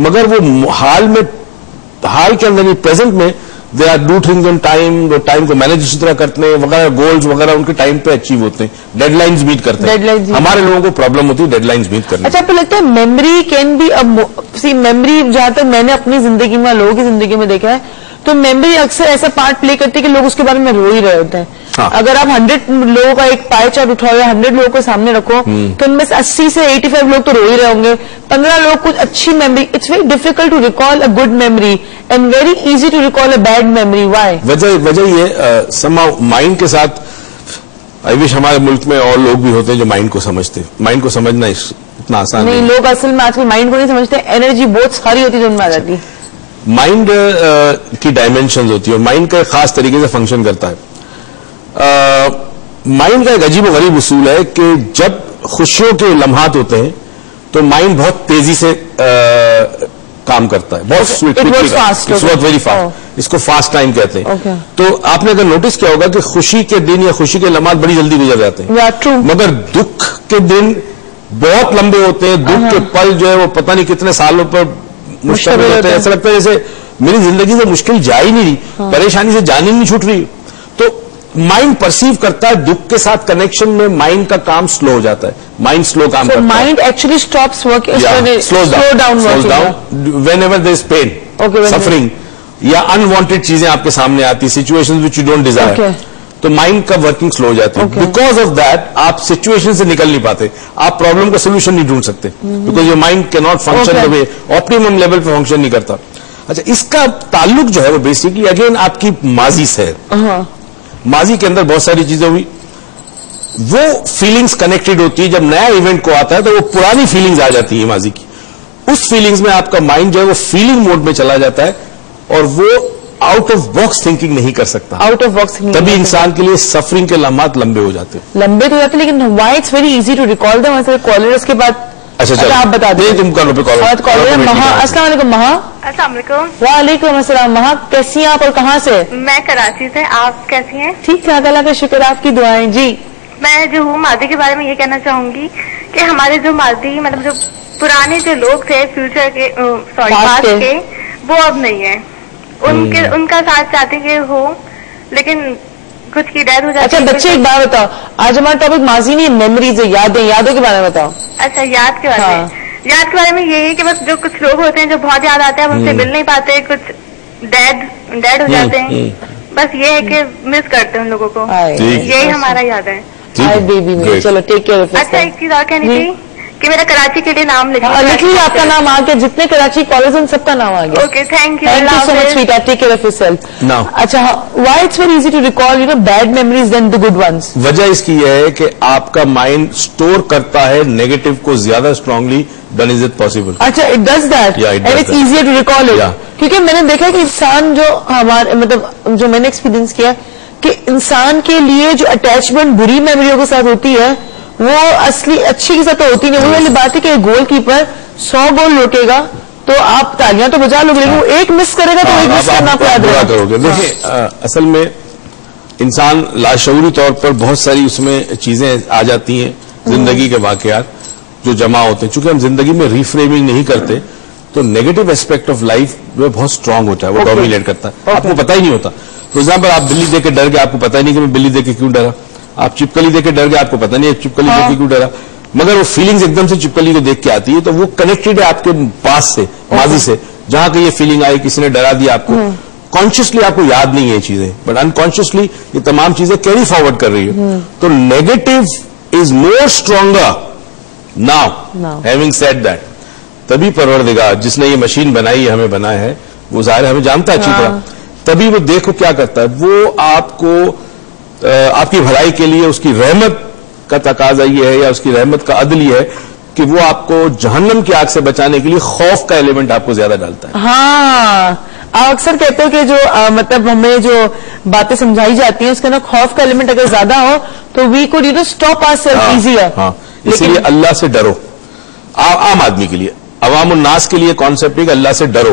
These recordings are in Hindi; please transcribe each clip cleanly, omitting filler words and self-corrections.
मगर वो हाल के अंदर प्रेजेंट में they are do things on time, वो टाइम को मैनेज इसी तरह करते हैं वगैरह, गोल्स वगैरह उनके टाइम पे अचीव होते हैं, डेडलाइंस मीट करते हैं। हमारे लोगों को प्रॉब्लम होती है डेडलाइंस मीट करने। अच्छा, आपको लगता है मेमोरी कैन बी मेमोरी, जहां तक मैंने अपनी जिंदगी में, लोगों की जिंदगी में देखा है, तो मेमोरी अक्सर ऐसा पार्ट प्ले करती है कि लोग उसके बारे में रो ही रहे होते हैं। हाँ। अगर आप 100 लोगों का एक पाई चार्ट उठाओ या 100 लोगों को सामने रखो तो उनमें से 80 से 85 लोग तो रो ही रहे होंगे, 15 लोग कुछ अच्छी memory. It's very difficult to recall a good memory and very easy to recall a bad memory. Why? वजह ये समाउ माइंड के साथ, आई विश हमारे मुल्क में और लोग भी होते हैं जो माइंड को समझते। माइंड को समझना इतना आसान नहीं। लोग असल में आजकल माइंड को नहीं समझते, एनर्जी बहुत सारी होती है जो उनमें आ जाती है। माइंड की डायमेंशंस होती है और माइंड का एक खास तरीके से फंक्शन करता है। माइंड का एक अजीब गरीब उसूल है कि जब खुशियों के लम्हात होते हैं तो माइंड बहुत तेजी से काम करता है, बहुत स्वीटली, वेरी फास्ट। इसको फास्ट टाइम कहते हैं। तो आपने अगर नोटिस किया होगा कि खुशी के दिन या खुशी के लम्हात बड़ी जल्दी गुजर जाते हैं, मगर दुख के दिन बहुत लंबे होते हैं। दुख के पल जो है वो पता नहीं कितने सालों पर मुश्किल होते हैं। ऐसा लगता है जैसे मेरी जिंदगी से मुश्किल जा ही नहीं रही, परेशानी से जान ही नहीं छूट रही। तो माइंड परसीव करता है दुख के साथ कनेक्शन में माइंड का काम स्लो हो जाता है, माइंड स्लो काम करता है। Mind actually stops working, slows down whenever there is pain, suffering या अनवांटेड चीजें आपके सामने आती, situations which you don't desire, तो माइंड का वर्किंग स्लो हो जाती है। बिकॉज ऑफ दैट आप सिचुएशन से निकल नहीं पाते, आप प्रॉब्लम का सोल्यूशन नहीं ढूंढ सकते, because your mind can not function the way optimum level पे फंक्शन नहीं करता। अच्छा, इसका ताल्लुक जो है वो बेसिकली अगेन आपकी माजी से है। माजी के अंदर बहुत सारी चीजें हुई, वो फीलिंग्स कनेक्टेड होती है। जब नया इवेंट को आता है तो वो पुरानी फीलिंग्स आ जाती है माजी की। उस फीलिंग्स में आपका माइंड जो है वो फीलिंग मोड में चला जाता है और वो आउट ऑफ बॉक्स थिंकिंग नहीं कर सकता। आउट ऑफ बॉक्स थिंकिंग तभी इंसान के लिए सफरिंग के लम्हात लंबे हो जाते हैं, लंबे तो जाते हैं। लेकिन why it's very easy to recall them? कॉलर उसके बाद अच्छा आप बता दें। तुम करो महा, अस्सलाम वालेकुम महा। अस्सलाम वालेकुम। वालेकुम अस्सलाम। महा, कैसी हैं आप और कहाँ से? मैं कराची से। आप कैसी हैं? ठीक ठाक, अल्लाह का शुक्र, आपकी दुआएं जी। मैं जो हूँ मादी के बारे में ये कहना चाहूंगी कि हमारे जो मादी, मतलब जो पुराने जो लोग थे फ्यूचर के, सॉरी पास्ट के, वो अब नहीं है। उनका साथ चाहते कि हो, लेकिन कुछ की डेथ हो जाती है। अच्छा बच्चे, एक बात बताओ, आज हमारा टॉपिक माजी नहीं, मेमोरीज है, यादों के बारे में बताओ। अच्छा, याद के बारे में? याद के बारे में यही है कि बस जो कुछ लोग होते हैं जो बहुत याद आते हैं, हम उनसे मिल नहीं पाते, कुछ डेड हो जाते हैं। बस ये है कि मिस करते हैं उन लोगों को, यही हमारा याद है। बेबी, चलो टेक केयर ऑफ योरसेल्फ। अच्छा, एक चीज और कहनी थी कि मेरा कराची के लिए नाम लिख लीजिए, आपका नाम आ गया, जितने कराची कॉलेज उन सबका नाम आ गया। Okay, thank you so much sweetheart, take care of yourself. अच्छा, why it's very easy to recall bad memories then the good ones? वजह इसकी यह है कि आपका माइंड स्टोर करता है नेगेटिव को ज्यादा strongly then is it possible. अच्छा, it does that and it's easier to recall it. क्योंकि मैंने देखा कि इंसान जो हमारे, मतलब जो मैंने एक्सपीरियंस किया कि इंसान के लिए जो अटैचमेंट बुरी मेमोरियों के साथ होती है वो असली अच्छी के साथ तो होती नहीं। वो वाली बात है कि गोलकीपर 100 गोल रोकेगा तो आप तालियां तो बजा लोगे, लेकिन वो एक मिस करेगा तो एक मिस करना आपको याद करोगे। देखिए, असल में इंसान लाशऊरी तौर पर बहुत सारी उसमें चीजें आ जाती हैं, जिंदगी के वाकयात जो जमा होते हैं। चूंकि हम जिंदगी में रिफ्रेमिंग नहीं करते तो नेगेटिव एस्पेक्ट ऑफ लाइफ जो बहुत स्ट्रांग होता है, वो डोमिनेट करता है, आपको पता ही नहीं होता। फॉर एग्जाम्पल, आप बिल्ली देख के डर गए, आपको पता ही नहीं कि मैं बिल्ली देख के क्यों डरा। आप चिपकली देख के डर गए, आपको पता नहीं है चिपकली देख के क्यों डरा, मगर वो फीलिंग्स एकदम से चिपकली को देख के आती है, तो वो कनेक्टेड है आपके पास से, माजी से, जहां कहीं ये फीलिंग आई, किसी ने डरा दिया आपको। कॉन्शियसली आपको याद नहीं है ये चीजें, बट अनकॉन्शियसली ये तमाम चीजें कैरी फॉरवर्ड कर रही है। तो negative is more stronger now. Having said that, तभी परवरदिगार जिसने ये मशीन बनाई है, हमें बनाया है, वो जाहिर हमें जानता है अच्छी तरह, तभी वो देखो क्या करता है, वो आपको आपकी भलाई के लिए उसकी रहमत का तकाजा ये है या उसकी रहमत का अदल ये है कि वो आपको जहन्नम की आग से बचाने के लिए खौफ का एलिमेंट आपको ज्यादा डालता है। हाँ, आप अक्सर कहते हो कि जो मतलब हमें जो बातें समझाई जाती हैं उसके ना खौफ का एलिमेंट अगर ज्यादा हो तो we could stop ourselves easier. हाँ, इसीलिए अल्लाह से डरो। आम आदमी के लिए, अवाम उन्नास के लिए कॉन्सेप्ट है कि अल्लाह से डरो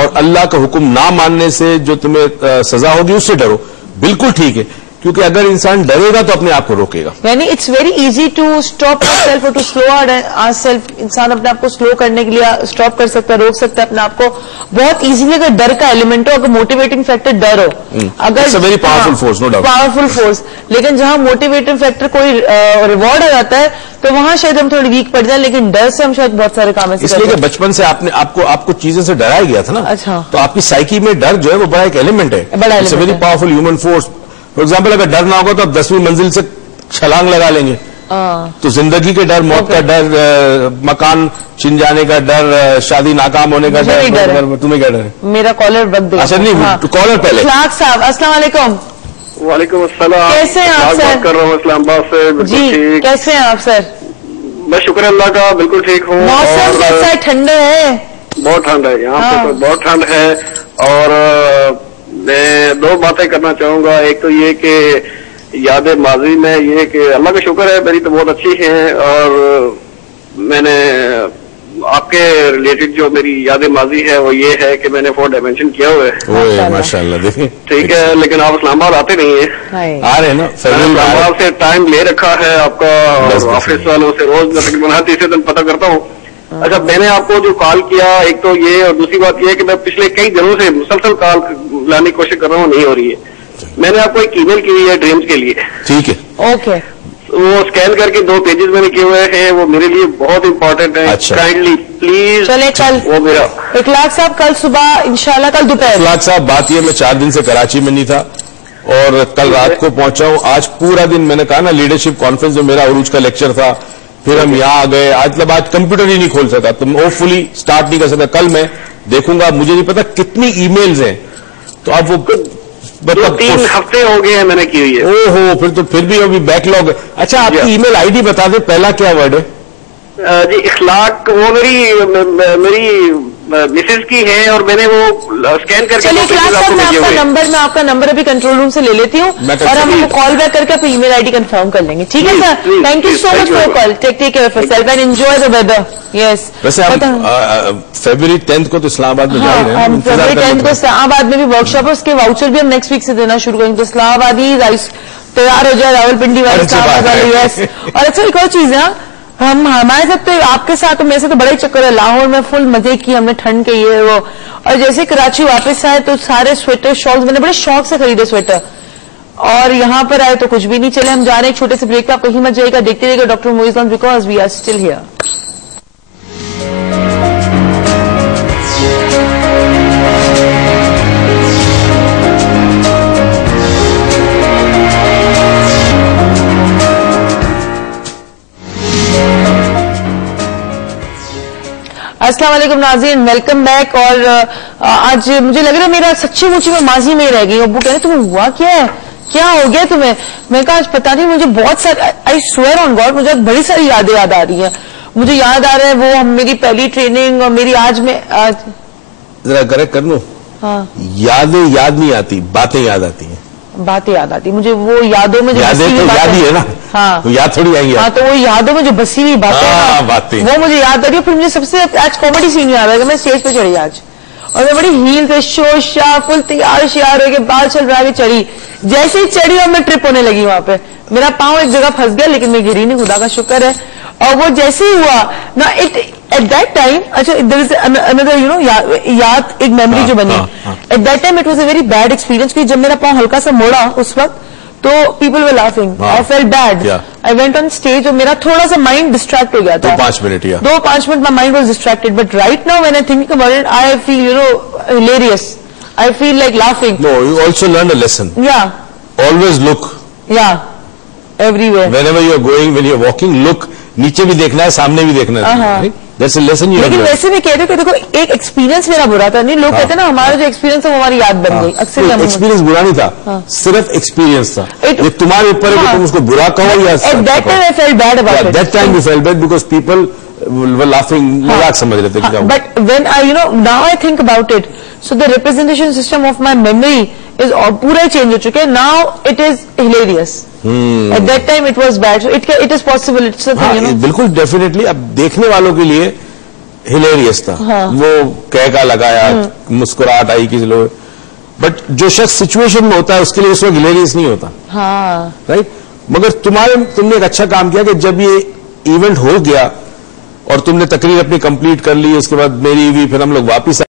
और अल्लाह का हुक्म ना मानने से जो तुम्हें सजा होगी उससे डरो। बिल्कुल ठीक है, क्योंकि अगर इंसान डरेगा तो अपने आप को रोकेगा। यानी it's very easy to stop ourselves और टू स्लो आवरसेल्फ। इंसान अपने आप को स्लो करने के लिए स्टॉप कर सकता है, रोक सकता है अपने आप को बहुत इजीली। अगर डर का एलिमेंट हो, अगर मोटिवेटिंग फैक्टर डर हो, अगर very powerful force, no doubt, powerful force. लेकिन जहां मोटिवेटिंग फैक्टर कोई रिवॉर्ड हो जाता है तो वहां शायद हम थोड़ी वीक पड़ जाए, लेकिन डर से हम शायद बहुत सारे काम ऐसे इसलिए कि बचपन से आपको चीजों से डराया गया था ना। अच्छा। तो आपकी साइकी में डर जो है वो बड़ा एक एलिमेंट है, बड़ा it's very powerful human force. For example, अगर डर ना होगा तो आप 10वीं मंजिल से छलांग लगा लेंगे। तो जिंदगी के डर, मौत का डर, मकान छिन जाने का डर, शादी नाकाम होने का डर। तुम्हें क्या डर है? मेरा कॉलर बंद दे। अच्छा नहीं, कॉलर पहले। इखलाक साहब, अस्सलाम वालेकुम। वालेकुम अस्सलाम। कैसे हैं आप सर? बात कर रहा हूँ इस्लामाबाद से। जी, कैसे हैं आप सर? मैं शुक्र अल्लाह का बिल्कुल ठीक हूँ। मौसम कैसा है? ठंड है? बहुत ठंड है यहाँ पे, तो बहुत ठंड है। और मैं दो बातें करना चाहूंगा। एक तो ये कि यादें माजी में ये कि अल्लाह का शुक्र है मेरी तो बहुत अच्छी है, और मैंने आपके रिलेटेड जो मेरी यादें माजी है वो ये है कि मैंने 4 डायमेंशन किया हुआ है। माशाल्लाह, देखिए ठीक है। लेकिन आप इस्लामाबाद आते नहीं है। आ रहे हैं ना, इस्लामाबाद से टाइम ले रखा है आपका, और ऑफिस वालों से रोज तकरीबन तीसरे दिन पता करता हूँ। अच्छा, मैंने आपको जो कॉल किया, एक तो ये, और दूसरी बात ये है कि मैं पिछले कई दिनों से मुसलसल कॉल लाने की कोशिश कर रहा हूँ, नहीं हो रही है। मैंने आपको एक ईमेल की हुई है ड्रीम्स के लिए। ठीक है, ओके। वो स्कैन करके 2 पेजेस मैंने किए हुए हैं, वो मेरे लिए बहुत इंपॉर्टेंट है। अच्छा। Kindly please. चले कल वो मेरा इखलाक साहब, कल सुबह इंशाल्लाह, कल दोपहर। इखलाक साहब, बात ये, मैं 4 दिन से कराची में नहीं था और कल रात को पहुंचा हूं। आज पूरा दिन मैंने कहा ना, लीडरशिप कॉन्फ्रेंस में मेरा उरूज का लेक्चर था, फिर हम यहाँ आ गए। आज कंप्यूटर ही नहीं खोल सका, तो होपफुली स्टार्ट नहीं कर सका। कल मैं देखूंगा, मुझे नहीं पता कितनी ईमेल्स हैं, तो अब वो 2-3 हफ्ते हो गए हैं मैंने की हुई है। ओहो, फिर भी अभी बैकलॉग। अच्छा, आपकी ईमेल आईडी बता दे, पहला क्या वर्ड है? जी, इखलाक, वो मेरी मिसेज की है, और मैंने वो स्कैन करके। चलिए इखलाक साहब, मैं आपका नंबर अभी कंट्रोल रूम से ले लेती हूँ और हम कॉल बैक करके अपनी ईमेल आईडी कंफर्म कर लेंगे। ठीक है sir? Thank you so much for call. Take care of yourself and enjoy the weather. Yes. वैसे हम फरवरी 10 को तो इस्लामाबाद में जा रहे हैं। हम फरवरी 10 को इस्लामाबाद में भी वर्कशॉप है, उसके वाउचर भी हम नेक्स्ट वीक से देना शुरू करेंगे। तो इस्लामाबादी राइस तैयार हो जाए, रावलपिंडी वाले इस्लामाबाद वाले। यस। और अच्छा, एक और चीज है, हम हमारे साथ तो, आपके साथ तो मेरे से तो बड़ा ही चक्कर है। लाहौर में फुल मजे की हमने, ठंड के ये वो, और जैसे कराची वापस आए तो सारे स्वेटर शॉल्स मैंने बड़े शौक से खरीदे स्वेटर, और यहाँ पर आए तो कुछ भी नहीं चले। हम जा रहे हैं एक छोटे से ब्रेक पे, आप कहीं मत जाइएगा, देखते रहिएगा doctor Moiz on, because we are still here. अस्सलाम वालेकुम नाज़रीन, वेलकम बैक। और आज मुझे लग रहा है मेरा सच्ची मुच्ची में माजी में रह गई। अब्बू कह रहे तुम्हें हुआ क्या है, क्या हो गया तुम्हें? मैं कहा आज पता नहीं, मुझे बहुत सारी, आई स्वेयर ऑन गॉड, मुझे बड़ी सारी यादें याद आ रही हैं। मुझे याद आ रहा है वो मेरी पहली ट्रेनिंग, और मेरी आज जरा करेक्ट कर लो। हाँ, यादें याद नहीं आती, बातें याद आती हैं। बातें याद आती मुझे, वो यादों में जो यादें तो याद ही है ना। हाँ, तो याद थोड़ी आएंगी। हाँ, तो वो यादों में जो बसी हुई बातें, वो मुझे याद आ रही है। फिर मुझे सबसे आज कॉमेडी सीन याद आ गया। मैं स्टेज पे चढ़ी आज, और मैं बड़ी हील पे शोर शाह फुल तैयार श्यार हो के बाल चल रहा है, चढ़ी। जैसे ही चढ़ी और मैं ट्रिप होने लगी, वहां पे मेरा पाँव एक जगह फंस गया, लेकिन मैं गिरी नहीं, खुदा का शुक्र है। और वो जैसे ही हुआ ना, एट दैट टाइम, अच्छा there is another you know याद, एक मेमोरी जो बनी। At that time it was a very bad experience, क्योंकि जब मेरा पाँव हल्का सा मोड़ा उस वक्त, तो people were laughing, I felt bad. I went on stage और मेरा थोड़ा सा माइंड डिस्ट्रैक्ट हो गया था। 2-5 minute 2-5 minute my mind was distracted, but right now when I think about it, I feel you know hilarious, I feel like laughing. No, you also learn a lesson. Yeah, always look, yeah, everywhere, whenever you are going, when you are walking, look, नीचे भी देखना है, सामने भी देखना है। That's a lesson you लेकिन वैसे भी कहते कि देखो, एक एक्सपीरियंस मेरा बुरा था। नहीं, लोग कहते हैं ना हमारा जो एक्सपीरियंस है वो हमारी याद बन गई। अक्सर एक्सपीरियंस बुरा नहीं था, सिर्फ एक्सपीरियंस था। ये तुम्हारे ऊपर है कि तुम उसको बुरा कहो या। At that time I felt bad about it. That time you felt bad because people were laughing, मजाक समझ रहे थे। But when I, you know, now I think about it, so the representation system of my memory is पूरा चेंज हो चुके हैं। Now it is hilarious. At that time it was bad, so it is possible. It's a thing, you know. बिल्कुल, डेफिनेटली। अब देखने वालों के लिए हिलेरियस था। वो कहका लगाया, मुस्कुराहट आई किसी लोग, बट जो शख्स सिचुएशन में होता है उसके लिए उस वक्त हिलेरियस नहीं होता। हाँ राइट। मगर तुमने एक अच्छा काम किया कि जब ये इवेंट हो गया और तुमने तकरीर अपनी कंप्लीट कर ली, उसके बाद मेरी हुई, फिर हम लोग वापिस